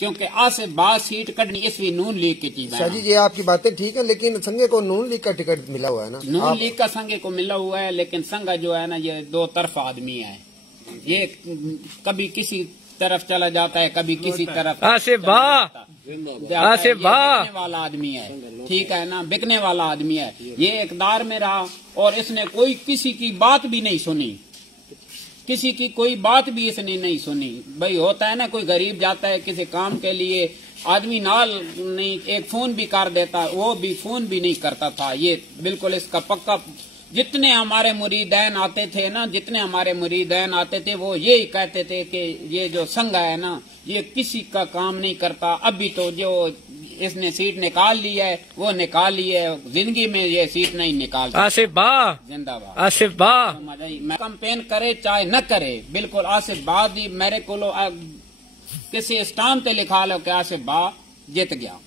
क्योंकि आसिफ बाज सीट कटनी इसवी नून लीग की चीज है। जी, ये आपकी बातें ठीक है, लेकिन संघे को नून लीग का टिकट मिला हुआ है ना? नून लीग का संघे को मिला हुआ है, लेकिन संघ जो है ना ये दो तरफा आदमी है। ये कभी किसी तरफ चला जाता है, कभी किसी तरफ। आसिफ बिकने वाला आदमी है, ठीक है ना, बिकने वाला आदमी है। ये इक़्तिदार में रहा और इसने कोई किसी की बात भी नहीं सुनी, किसी की कोई बात भी इसने नहीं सुनी। भाई होता है ना, कोई गरीब जाता है किसी काम के लिए, आदमी नाल नहीं, एक फोन भी कर देता, वो भी फोन भी नहीं करता था। ये बिल्कुल इसका पक्का। जितने हमारे मुरीदैन आते थे ना, जितने हमारे मुरीदैन आते थे वो यही कहते थे कि ये जो संघ है ना ये किसी का काम नहीं करता। अभी तो जो इसने सीट निकाल ली है वो निकाल ली है, जिंदगी में ये सीट नहीं निकाल। आसिफ बा जिंदाबाद, आसिफ बा कैंपेन करे चाहे न करे, बिल्कुल आसिफ बा दी मेरे को किसी स्टाम्प पे लिखा लो कि आसिफ बा जीत गया।